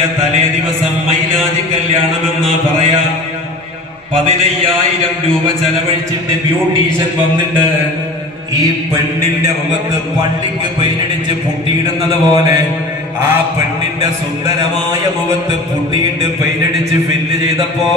കല്യാണത്തിന്റെ തലേ ദിവസം മൈലാഞ്ചി കല്യാണമെന്ന് പറയാ. 15,000 രൂപ ചെലവഴിച്ചിട്ട് ബ്യൂട്ടീഷ്യൻ വന്നിട്ട് ഈ പെണ്ണിന്റെ മുഖത്ത് പള്ളിക്ക് പെയിനടിച്ച് പുട്ടിയിടുന്നത് പോലെ ആ പെണ്ണിന്റെ സുന്ദരമായ മുഖത്ത് പുട്ടിയിട്ട് പെയിനടിച്ച് ഫില്ല് ചെയ്തപ്പോ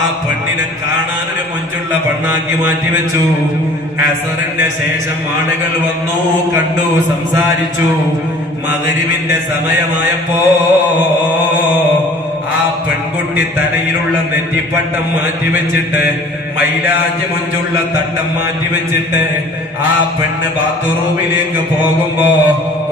ആ പെണ്ണിനെ കാണാനൊരു മൊഞ്ചുള്ള പെണ്ണാക്കി മാറ്റി വെച്ചു. അസറിന്റെ ശേഷം ആളുകൾ വന്നു, കണ്ടു, സംസാരിച്ചു. മഗ്‌രിബിന്റെ സമയമായപ്പോ ആ പെൺകുട്ടി തലയിലുള്ള നെറ്റിപ്പട്ടം മാറ്റി വെച്ചിട്ട് മൈലാഞ്ചി മൊഞ്ചുള്ള തട്ടം മാറ്റി വെച്ചിട്ട് ആ പെണ്ണ് ബാത്റൂമിലേക്ക് പോകുമ്പോ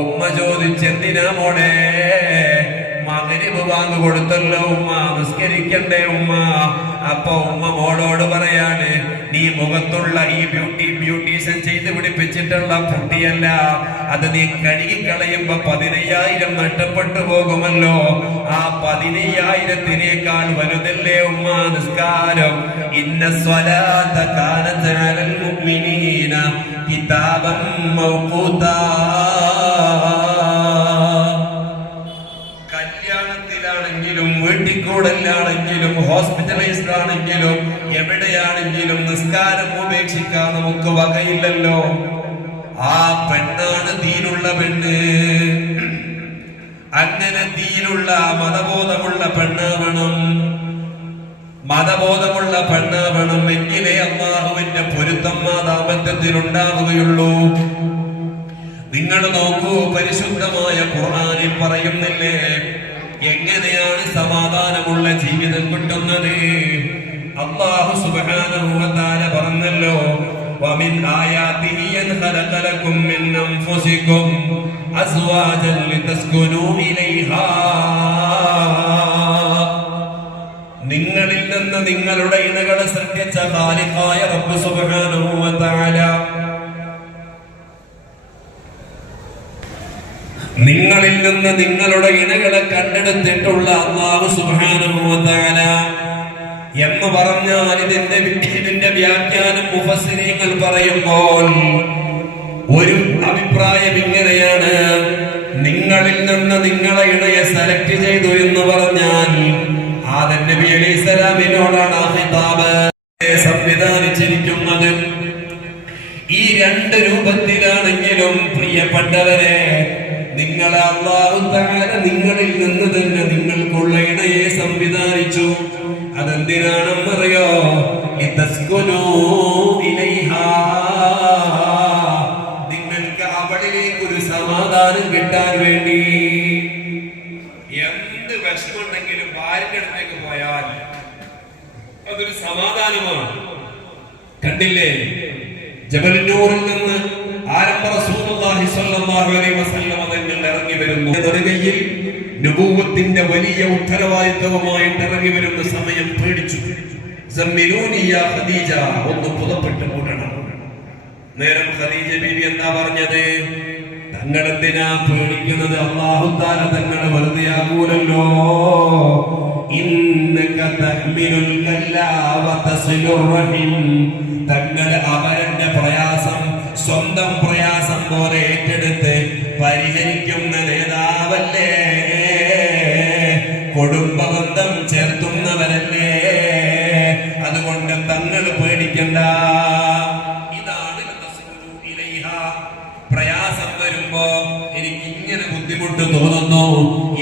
ഉമ്മ ചോദിച്ചെന്തിനാ മോളെ? മഗ്‌രിബ് ബാങ്ക് കൊടുത്തല്ലോ ഉമ്മ, നിസ്കരിക്കണ്ടേ ഉമ്മ? അപ്പൊ ഉമ്മ മോളോട് പറയാണ്, നീ മുഖത്തുള്ള ഈ ബ്യൂട്ടീഷ്യൻ ചെയ്ത് പിടിപ്പിച്ചിട്ടുള്ള പുട്ടിയല്ല, അത് നീ കഴുകിക്കളയുമ്പോ 15,000 നഷ്ടപ്പെട്ടു പോകുമല്ലോ. ആ 15,000-നേക്കാൾ വലുതല്ലേ ഉമ്മ നിസ്കാരം? ഇന്ന സ്വലാത്ത കാനത് അലൽ മുഅ്മിനീന കിതാബൻ മൗഖൂതാ. കല്യാണത്തിലാണെങ്കിലും വീട്ടിക്കൂടലാണെങ്കിലും ഹോസ്പിറ്റലൈസ്ഡ് ആണെങ്കിലും എവിടെയാണെങ്കിലും നിസ്കാരം ഉപേക്ഷിക്കാൻ നമുക്ക് വകയില്ലല്ലോ. ആ പെണ്ണാണ് ദീനുള്ള പെണ്ണ്. അങ്ങനെ ദീനുള്ള മതബോധമുള്ള പെണ്ണാവണം. മതബോധമുള്ള പെണ്ണാവണം എങ്കിലേ അല്ലാഹുവിന്റെ പൊരുത്തം ആ ദാമ്പത്യത്തിൽ ഉണ്ടാവുകയുള്ളൂ. നിങ്ങൾ നോക്കൂ, പരിശുദ്ധമായ ഖുർആനിൽ പറയുന്നില്ലേ എങ്ങനെയാണ് സമാധാനമുള്ള ജീവിതം കിട്ടുന്നത്? അല്ലാഹു സുബ്ഹാനഹു വ തആല പറഞ്ഞല്ലോ, വമിൻ ആയാതിഹി അൻ ഖലഖ ലക്കും മിൻ അൻഫുസികും അസ്വാജൻ ലിതസ്കുനൂ ഇലൈഹാ. നിങ്ങളിൽ നിന്ന് നിങ്ങളുടെ ഇണകളെ സൃഷ്ടിച്ച ഖാലിഖായ റബ്ബ് സുബ്ഹാനഹു വ തആല നിങ്ങളിൽ നിന്ന് നിങ്ങളുടെ ഇണകളെ കണ്ടെടുത്തിട്ടുള്ള അല്ലാഹു സുബ്ഹാനഹു വ തആല എന്ന് പറഞ്ഞാൽ ഇതിന്റെ വ്യാഖ്യാനം മുഫസ്സിരീങ്ങൾ പറയുമ്പോൾ ഒരു അഭിപ്രായം ഇങ്ങനെയാണ്, നിങ്ങളിൽ നിന്ന് നിങ്ങളെ ഇണയെ സെലക്ട് ചെയ്തു എന്ന് പറഞ്ഞാൽ ആദം നബി അലൈഹിസ്സലാമിനോടാണ് ആ ഖിതാബ് സംവിധാനിച്ചിരിക്കുന്നത്. ഈ 2 രൂപത്തിലാണെങ്കിലും പ്രിയപ്പെട്ടവരെ, നിങ്ങളെ അല്ലാഹു തആല നിങ്ങളിൽ നിന്ന് തന്നെ നിങ്ങൾക്കുള്ള ഇണയെ സംവിധാനിച്ചു. അതെന്തിനാണെന്നറിയോ? ലിതസ്കുനൂ ഇലൈഹാ. നിങ്ങൾക്ക് അവളിലേക്ക് ഒരു സമാധാനം കിട്ടാൻ വേണ്ടി. എന്ത് വിഷമുണ്ടെങ്കിലും ഭാര്യയുടെ അടുത്തേക്ക് പോയാൽ അതൊരു സമാധാനമാണ്. കണ്ടില്ലേ, ജബലുന്നൂറിൽ നിന്ന് ആരംഭ റസൂലുള്ളാഹി സ്വല്ലല്ലാഹു അലൈഹി വസല്ലം തങ്ങൾ ഇറങ്ങി വരുന്നു. നെറുകയിൽ നബുവത്തിന്റെ വലിയ ഉത്തരവാദിത്വവുമായിട്ട് ഇറങ്ങി വരുന്ന സമയം പേടിച്ചു. സമ്മിലൂനി യാ ഖദീജ, ഒന്ന് പുതപ്പെട്ട് മൂടണം. നേരം ഖദീജ ബീവി എന്താ പറഞ്ഞത്? തങ്ങൾ എന്തിനാ പേടിക്കുന്നത്? അല്ലാഹു തആല തങ്ങളെ വെറുതെ ആകൂലല്ലോ. ഇന്നക തഹ്മിലുൽ കല്ലാ വ തസിലുർ റഹിം. തങ്ങൾ അവരുടെ പ്രയാസം സ്വന്തം പ്രയാസം പോലെ ഏറ്റെടുത്ത് പരിഹരിക്കുന്ന നേതാവല്ലേ, കുടുംബബന്ധം ചേർത്തുന്നവരല്ലേ. അതുകൊണ്ട് തങ്ങൾ പേടിക്കണ്ട. ഇതാണ് പ്രയാസം വരുമ്പോ എനിക്ക് ഇങ്ങനെ ബുദ്ധിമുട്ട് തോന്നുന്നു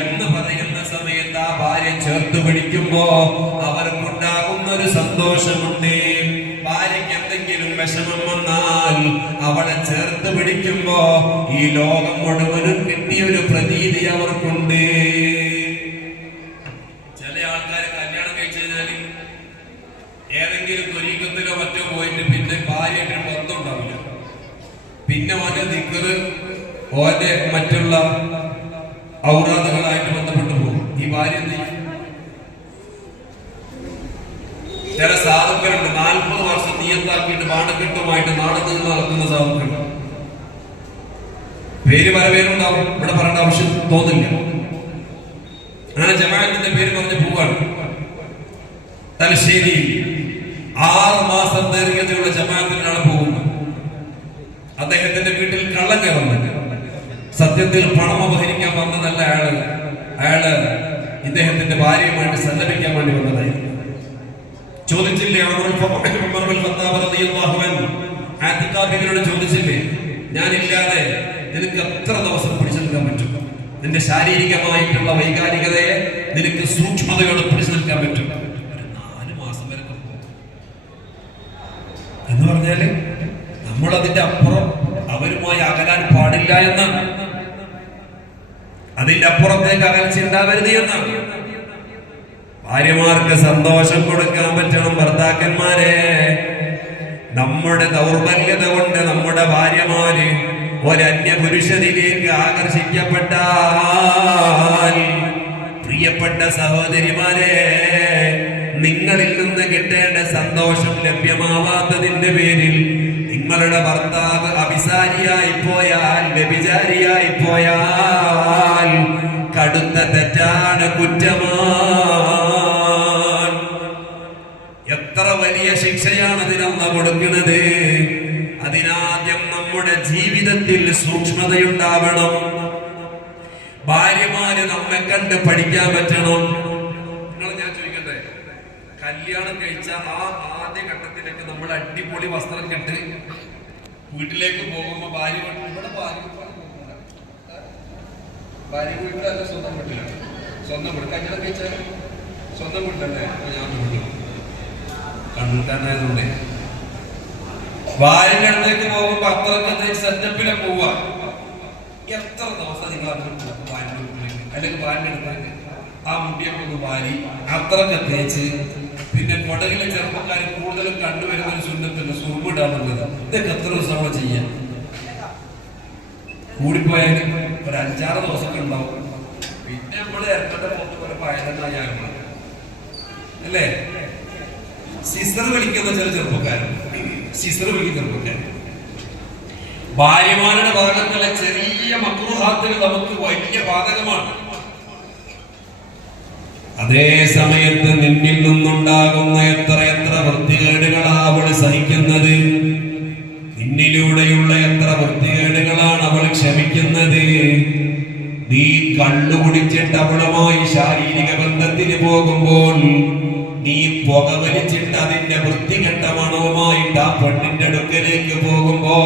എന്ന് പറയുന്ന സമയത്ത് ആ ഭാര്യ ചേർത്ത് പിടിക്കുമ്പോ അവർക്കുണ്ടാകുന്ന ഒരു സന്തോഷമുണ്ട്. ഭാര്യയ്ക്ക് എന്തെങ്കിലും വിഷമം വന്നാൽ അവളെ ചേർത്ത് പിടിക്കുമ്പോ ഈ ലോകം മുഴുവനും കിട്ടിയൊരു പ്രതീതി അവർക്കുണ്ട്. ചില ആൾക്കാർ കല്യാണം കഴിച്ചു കഴിഞ്ഞാൽ ഏതെങ്കിലും ത്വരീഖത്തിലോ മറ്റോ പോയിട്ട് പിന്നെ ഭാര്യയുടെ ബന്ധം ഉണ്ടാവില്ല. പിന്നെ ഓന്റെ ദിക്റ് ഓന്റെ മറ്റുള്ള ഔറാദുകളായിട്ട് ബന്ധപ്പെട്ടു പോകും. ഈ ഭാര്യ എന്ത് ചെയ്യും? ചില സാധുക്കളുണ്ട് 40 വർഷം തീയത്താക്കിയിട്ട് പാടക്കെട്ടുമായിട്ട് നാടകത്തിൽ നടത്തുന്ന സാധുക്കൾ. പേര് പല പേരുണ്ടാവും, ഇവിടെ പറയേണ്ട ആവശ്യം തോന്നില്ല. അങ്ങനെ ജമാഅത്തിന്റെ പേര് പറഞ്ഞ് പോവാണ്. തലശ്ശേരി 6 മാസം ദൈർഘ്യത്തിലുള്ള ജമാഅത്തിനാണ് പോകുന്നത്. അദ്ദേഹത്തിന്റെ വീട്ടിൽ കള്ളം കയറുന്നുണ്ട്. സത്യത്തിൽ പണം അപഹരിക്കാൻ വന്നതല്ല അയാള്. അയാള് ഇദ്ദേഹത്തിന്റെ ഭാര്യയുമായിട്ട് സല്ലപിക്കാൻ വേണ്ടി വന്നതായി. ചോദിച്ചില്ലേ ആതിഖാബിനോട് ചോദിച്ചില്ലേ, ഞാനില്ലാതെ നിനക്ക് എത്ര ദിവസം പിടിച്ചു നിൽക്കാൻ പറ്റും? നിന്റെ ശാരീരികമായിട്ടുള്ള വൈകാരികതയെ നിനക്ക് സൂക്ഷ്മതയോടെ പിടിച്ചു നിൽക്കാൻ പറ്റും? ഒരു 4 മാസം വരെ പോകും എന്ന് പറഞ്ഞാല് നമ്മൾ അതിന്റെ അപ്പുറം അവരുമായി അകലാൻ പാടില്ല എന്നാണ്. അതിന്റെ അപ്പുറത്തേക്ക് അകൽച്ച ഉണ്ടാവരുത് എന്നാണ്. ഭാര്യമാർക്ക് സന്തോഷം കൊടുക്കാൻ പറ്റണം. ഭർത്താക്കന്മാരെ, നമ്മുടെ ദൗർബല്യത കൊണ്ട് നമ്മുടെ ഭാര്യമാര് ഒരന്യ പുരുഷനിലേക്ക് ആകർഷിക്കപ്പെട്ടാൽ, പ്രിയപ്പെട്ട സഹോദരിമാരെ, നിങ്ങളിൽ നിന്ന് കിട്ടേണ്ട സന്തോഷം ലഭ്യമാവാത്തതിന്റെ പേരിൽ നിങ്ങളുടെ ഭർത്താവ് അഭിസാരിയായി പോയാൽ, വ്യഭിചാരിയായി പോയാൽ കടുത്ത തെറ്റാണ്, കുറ്റമാണ്. എത്ര വലിയ ശിക്ഷയാണ് അതിനമ്മ കൊടുക്കുന്നത്. അതിനാദ്യം നമ്മുടെ ജീവിതത്തിൽ സൂക്ഷ്മതയുണ്ടാവണം. ഭാര്യമാര് നമ്മെ കണ്ട് പഠിക്കാൻ പറ്റണം. നിങ്ങൾ ഞാൻ ചോദിക്കട്ടെ, കല്യാണം കഴിച്ച ആ ആദ്യ ഘട്ടത്തിലേക്ക് നമ്മൾ അടിപൊളി വസ്ത്രം കെട്ട് വീട്ടിലേക്ക് പോകുമ്പോ ഭാര്യ വീട്ടിലല്ല, സ്വന്തം വീട്ടിലാണ്. സ്വന്തം വീട്ടിൽ കല്യാണം കഴിച്ചാൽ സ്വന്തം വീട്ടിലല്ലേ? ഞാൻ കണ്ണൂർക്കാരനായതുകൊണ്ട് ഭാര്യന്റെ അടുത്തേക്ക് പോകുമ്പോ അത്രക്കത്തെ സെറ്റപ്പിലെ പോവുക. എത്ര ദിവസം നിങ്ങൾ അതിന് പോകും ഭാര്യന്റെ വീട്ടിലേക്ക്, അല്ലെങ്കിൽ ഭാര്യന്റെ അടുത്തേക്ക് ആ മുടിയൊക്കെ ഒന്ന് വാരി അത്രക്കെ തേച്ച്, പിന്നെ കൊടകിലെ ചെറുപ്പക്കാർ കൂടുതലും കണ്ടുവരുന്ന ഒരു സുന്നത്തുണ്ട്, സുറുമിടാന്നുള്ളത്. ഇതൊക്കെ എത്ര ദിവസം അവിടെ ചെയ്യാം? കൂടിപ്പോയാലും ഒരു 5-6 ദിവസമൊക്കെ ഉണ്ടാവും. പിന്നെ നമ്മള് ഇരട്ട പുറത്ത് പോലെ പായനായിരുന്നു അല്ലേ? സിസ്റ്റർ വിളിക്കുന്ന ചില ചെറുപ്പക്കാരുണ്ട്, സിസ്റ്റർ വിളിക്കുന്ന ചെറുപ്പക്കാർ. ഭാര്യമാരുടെ ഭാഗത്തുള്ള ചെറിയ മക്രൂഹാത്തുകൾ നമുക്ക് വലിയ ബാധകമാണ്. അതേ സമയത്ത് നിന്നിൽ നിന്നുണ്ടാകുന്ന എത്ര വൃത്തികേടുകളാ അവൾ സഹിക്കുന്നത്. നിന്നിലൂടെയുള്ള എത്ര വൃത്തികേടുകളാണ് അവൾ ക്ഷമിക്കുന്നത്. നീ കള്ളുകുടിച്ചിട്ട് അവളുമായി ശാരീരിക ബന്ധത്തിന് പോകുമ്പോൾ, നീ പുക വലിച്ചിട്ട് അതിന്റെ വൃത്തികെട്ട മണവുമായിട്ട് ആ പെണ്ണിന്റെ അടുക്കലേക്ക് പോകുമ്പോ,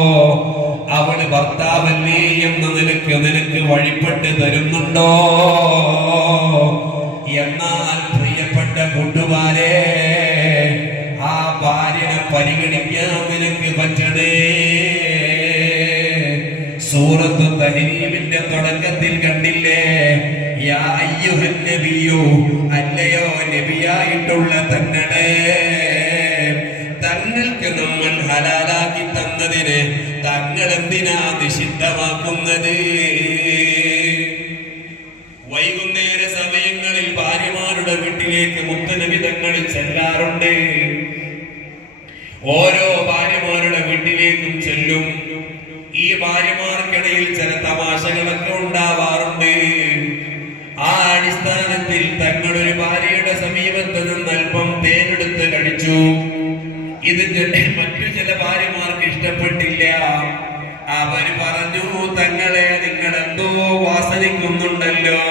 അവള് ഭർത്താവല്ലേ എന്ന നിനക്ക് വഴിപ്പെട്ട് തരുന്നുണ്ടോ? എന്നാൽ പ്രിയപ്പെട്ട കൂട്ടുകാരെ, ആ ഭാര്യനെ പരിഗണിക്കാൻ നിനക്ക് പറ്റണേ. സൂറത്ത് തഹ്രീമിന്റെ തുടക്കത്തിൽ കണ്ടില്ലേ, യാ അയ്യുഹൻ നബിയു, അല്ലയോ നബിയായിട്ടുള്ള തങ്ങൾക്ക് നമ്മൾ ഹലാലാക്കി തന്നതിന് തങ്ങൾ എന്തിനാ നിഷിദ്ധമാക്കുന്നത്? വൈകുന്നേര സമയങ്ങളിൽ ഭാര്യമാരുടെ വീട്ടിലേക്ക് മുത്തനബി തങ്ങൾ ചെല്ലാറുണ്ട്. ഓരോ ഭാര്യമാരുടെ വീട്ടിലേക്കും ചെല്ലും. ഈ ഭാര്യമാർക്കിടയിൽ ചില തമാശകളൊക്കെ ഉണ്ടാവാറുണ്ട്. ആ അടിസ്ഥാനത്തിൽ തങ്ങളൊരു ഭാര്യയുടെ സമീപത്ത് നിന്ന് അല്പം തേനെടുത്ത് കഴിച്ചു. ഇത് മറ്റു ചില ഭാര്യമാർക്ക് ഇഷ്ടപ്പെട്ടില്ല. അവര് പറഞ്ഞു, തങ്ങളെ നിങ്ങൾ എന്തോ വാസനിക്കുന്നുണ്ടല്ലോ,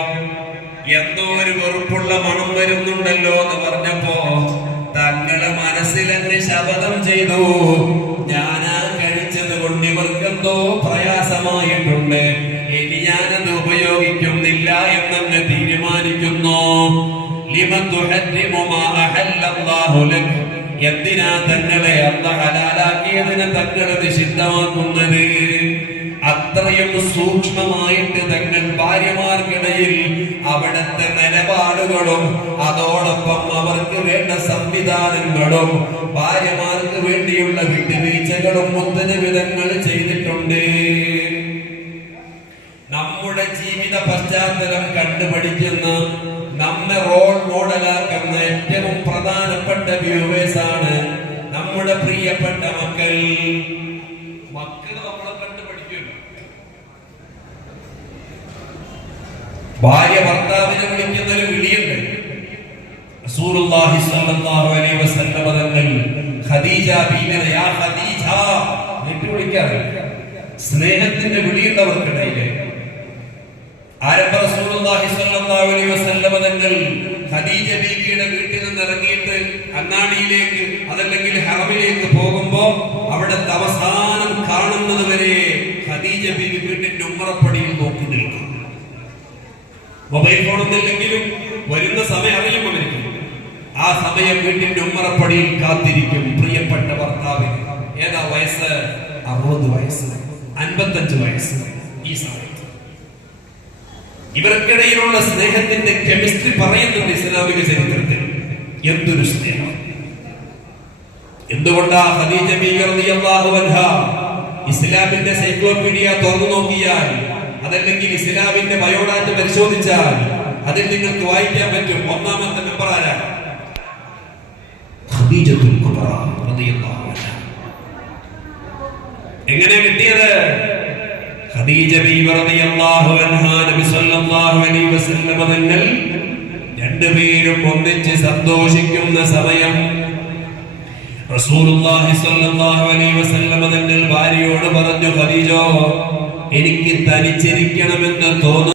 എന്തോ ഒരു വെറുപ്പുള്ള മണം വരുന്നുണ്ടല്ലോ എന്ന് പറഞ്ഞപ്പോ തങ്ങളെ മനസ്സിലങ്ങ് ശപഥം ചെയ്തു, ഞാനാ കഴിച്ചത് കൊണ്ട് ഇവർക്കെന്തോ പ്രയാസമായിട്ടുണ്ട്, ഇനി ഞാനത് ഉപയോഗിക്കുന്നില്ല എന്നങ്ങ് തീരുമാനിക്കുന്നു. എന്തിനാ തങ്ങളെ അല്ലാഹു ഹലാലാക്കിയതിനെ തങ്ങൾ നിഷിദ്ധമാക്കുന്നത്? അത്രയും സൂക്ഷ്മമായിട്ട് തങ്ങൾ ഭാര്യമാർക്കിടയിൽ അവിടുത്തെ നിലപാടുകളും അതോടൊപ്പം അവർക്ക് വേണ്ട സംവിധാനങ്ങളും ഭാര്യമാർക്ക് വേണ്ടിയുള്ള വിട്ടുവീഴ്ചകളും മുത്തനവിധങ്ങൾ ചെയ്തിട്ടുണ്ട്. നമ്മുടെ ജീവിത പശ്ചാത്തലം കണ്ടുപഠിക്കുന്ന, നമ്മെ റോൾ മോഡലാക്കുന്ന ഏറ്റവും പ്രധാനപ്പെട്ട വ്യൂവേഴ്സ് ആണ് നമ്മുടെ പ്രിയപ്പെട്ട മക്കൾ. നമ്മളെ കണ്ടുപഠിക്കുന്നു. ഭാര്യ ഭർത്താവിനെ വിളിക്കുന്ന ഒരു വിളിയുണ്ട്. റസൂലുള്ളാഹി സ്വല്ലല്ലാഹു അലൈഹി വസല്ലം തങ്ങൾ ഖദീജ ബീവിയെ യാ ഖദീജ എന്ന് വിളിക്കാറ്. സ്നേഹത്തിന്റെ വിളിയുള്ളവർക്കിടയിലെ ആരംഭ റസൂലുള്ളാഹി റസൂലുള്ളാഹി സ്വല്ലല്ലാഹു അലൈഹി വസല്ലം തങ്ങൾ ഖദീജ ബീവിയുടെ വീട്ടിൽ നിന്ന് ഇറങ്ങിയിട്ട് അങ്ങാടിയിലേക്ക് അതല്ലെങ്കിൽ ഹറമിലേക്ക് പോകുമ്പോ അവിടെ അവസാനം കാണുന്നത് വരെ ഖദീജ ബീവി വീട്ടിന്റെ ഉമ്മറപ്പടിയിൽ നോക്കി നിൽക്കും. മൊബൈൽ ഫോണൊന്നില്ലെങ്കിലും വരുന്ന സമയം അറിയും അവർക്ക്. ആ സമയം വീട്ടിന്റെ ഉമ്മറപ്പടിയിൽ കാത്തിരിക്കും പ്രിയപ്പെട്ട ഭർത്താവ്. ഏതാ വയസ്സ്? 60 വയസ്സ്, 55 വയസ്സ്. ഈ സമയത്ത് ഇവർക്കിടയിലുള്ള സ്നേഹത്തിന്റെ കെമിസ്ട്രി പറയുന്നുണ്ട് ഇസ്ലാമിക ചരിത്രത്തിൽ. എന്തൊരു സ്നേഹം! എന്തുകൊണ്ടാ ഖദീജ ബീവി റളിയല്ലാഹു അൻഹ ഇസ്ലാമിന്റെ സൈക്ലോപീഡിയ തുറന്നു നോക്കിയാൽ അതല്ലെങ്കിൽ ഇസ്ലാമിന്റെ ബയോഡാറ്റ പരിശോധിച്ചാൽ അതിൽ നിങ്ങൾക്ക് വായിക്കാൻ പറ്റും. ഒന്നാമത്തെ നമ്പർ ആരാ? ഖദീജത്തുൽ കുബ്ര റളിയല്ലാഹു അൻഹ. എങ്ങനെ കിട്ടിയത്? ഖദീജ ബീവി റളിയല്ലാഹു അൻഹ നബി സല്ലല്ലാഹു അലൈഹി വസല്ലം തങ്ങൾ രണ്ടുപേരും ഒന്നിച്ച് സന്തോഷിക്കുന്ന സമയം റസൂലുള്ളാഹി സ്വല്ലല്ലാഹു അലൈഹി വസല്ലം തങ്ങൾ ഭാര്യയോട് പറഞ്ഞു, ഖദീജ, എനിക്ക് തനിച്ചിരിക്കണമെന്ന് തോന്നുന്നു.